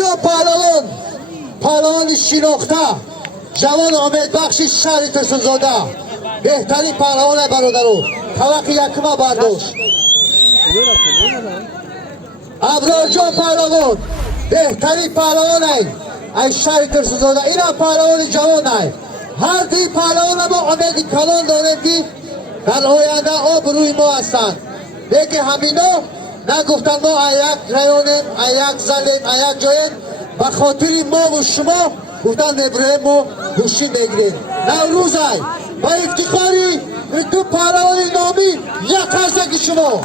ابرارجان پهلوان شیناخته جوان امیدبخش شهر ترسونزاده بهترین پهلوان برادران طبق یکم برداشت. ابرارجان پهلوان بهترین پهلوان ای شهر ترسونزاده. اینا پهلوان جوان ای هر دی پهلوان ما امید کلان داریم که در آینده آبروی ما هستند. دیگه همینا نگفتن ما یک رایونیم یک زلیم یک جاییم به خاطر ما و شما گفتن ابراهیم ما گوشی بگیریم. نوروز ای با افتخاری تو پهلوان نامی یک هزک شما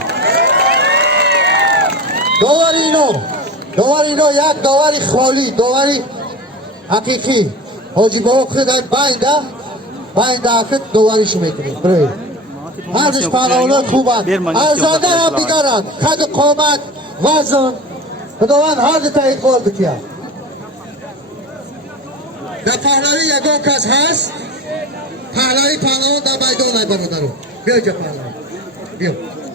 داور اینا یک داوری خالی داوری حقیقی حاجی بابا خودن باینده حقیق داوریشو میکنیم. هرش پهلوانان خوبند ارزنده هم دیگرند قد قامت وزن خداوند هر دو تایید قول بکید. در پهلوی یگان کس هست پهلوی پهلوان در میدان ای برادران. بیا جا پهلوان بیا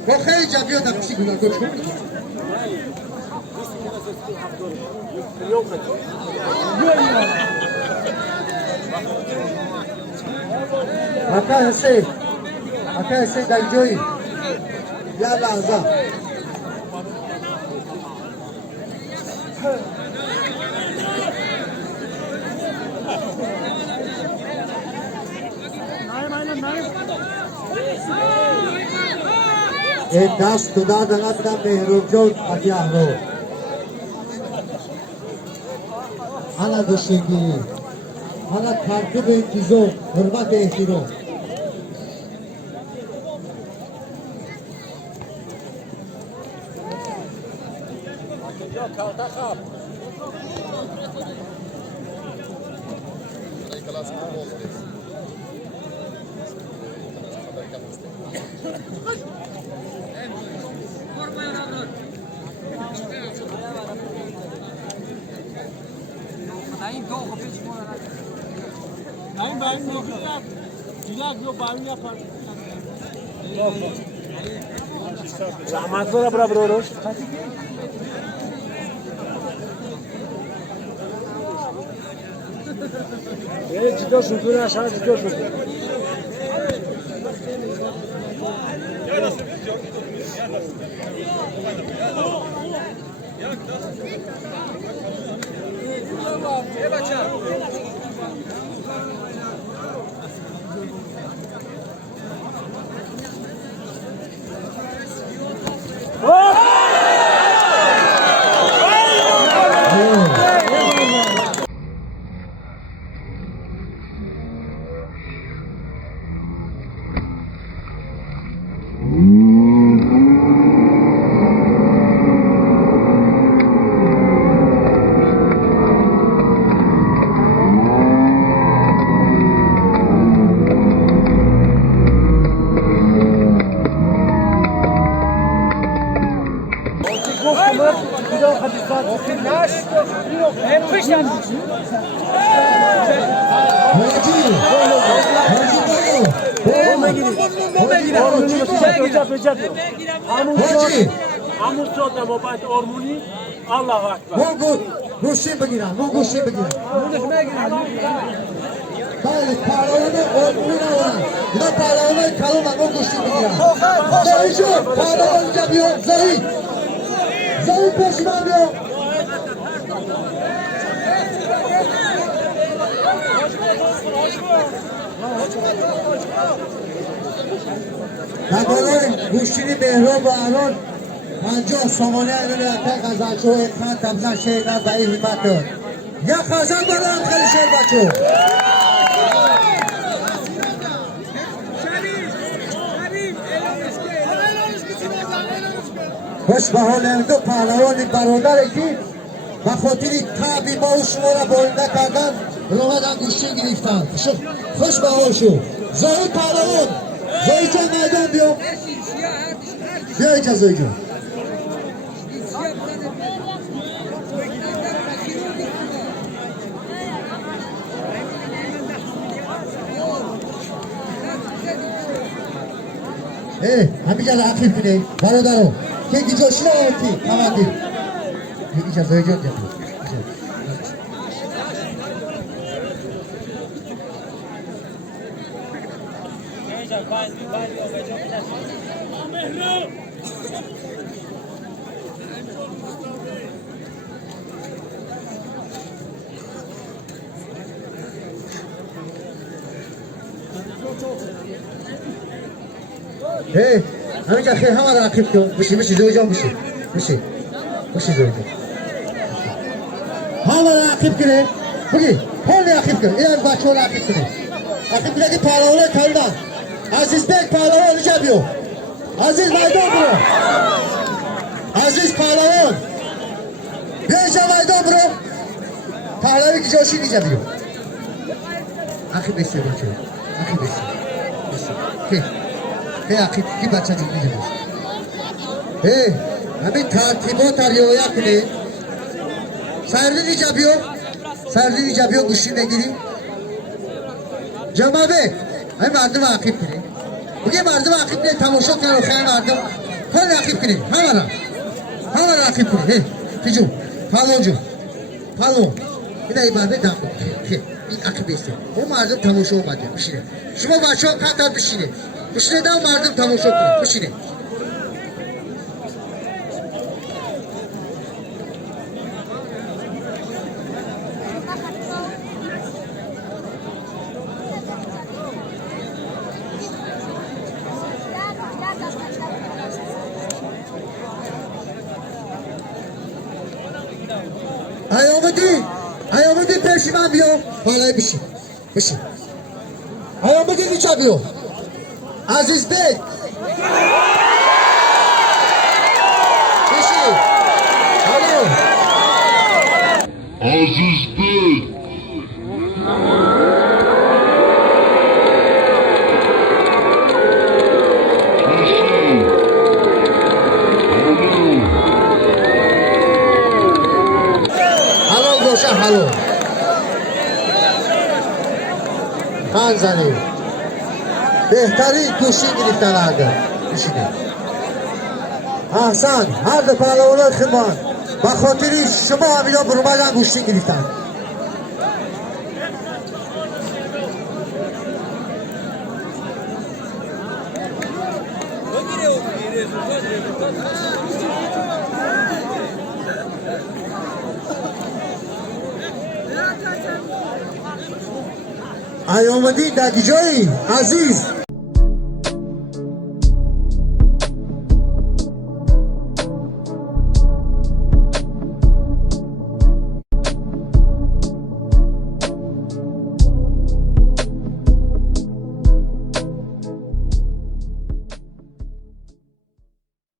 با خیلی جا بیا در کسی گناه گوش کن. اکا حسین در جایی یا لحظه این دست تو دادن ابنم مهروب جان اتیه رو انا دوشنگی انا ترتیب انتظام حرمت احترام زحمت زورا برا بروش جدا شدون اشار جدا شدون همون شد نمابت آرمونی الله اکبر مو گوشی بگیرم بله پهلوان آرمونی نوارم اینا پهلوان کلام هم گوشی بگیرم. زهی جون پهلوان اینجا بیا زهی پیش من بیا درباره گوشتینی مهراب و الان 50 سامانه ایران اتک از بچه های خند تبزن شهر به این حمت داد. یک خزن برام خیلی شهر بچه خوش به حال این دو پهلوان برادره که به خاطر تعبی ما و شما را بارنده کردن رومدن گوشتین گرفتن. خوش به حال شو زهی پهلوان زهی جان میدان بیا اینجا زهی جان همینجا رفیق کنه برادرو که اینجا شما آتی همه دید اینجا زهی جان جان همینجا خیلی همه راقب کن بشی زوجا بشی زوجا همه راقب کنه بگی کل راقب کن این از بچه ها راقب کنه راقب کنه که پهلوانه کلدن عزیز بک پهلوان اینجا بیو عزیز میدان برو عزیز پهلوان بیا اینجا میدان برو پهلوی که جاشی اینجا بیو راقب بسی بچه راقب بسی که آخر کی بچه دیگه نیست همین ترتیبات رعایت کنه سرلی اینجا بیو گوشی بگیری جمعه همین مردم عقیب کنه بگه مردم عقیب کنه تماشا کنه خیلی مردم کل عقیب کنه همه را عقیب کنه تیجو پالون این ایباده دم که این عقیب بیسته اون مردم تماشا اومده بشینه شما بچه ها قطعا بشینه دم مردم تماشا کنه بشینه آمدی پیش من بیو حالا بشی آمدی نیچه بیو عزیز بیت بشی حالا عزیز بیت حلو خان زنی بهترین گوشی گرفتن هرده گوشیده احسن هر دو پهلوانای خدمت با خاطری شما همینا برومدن گوشی گرفتن آمدی در جایی عزیز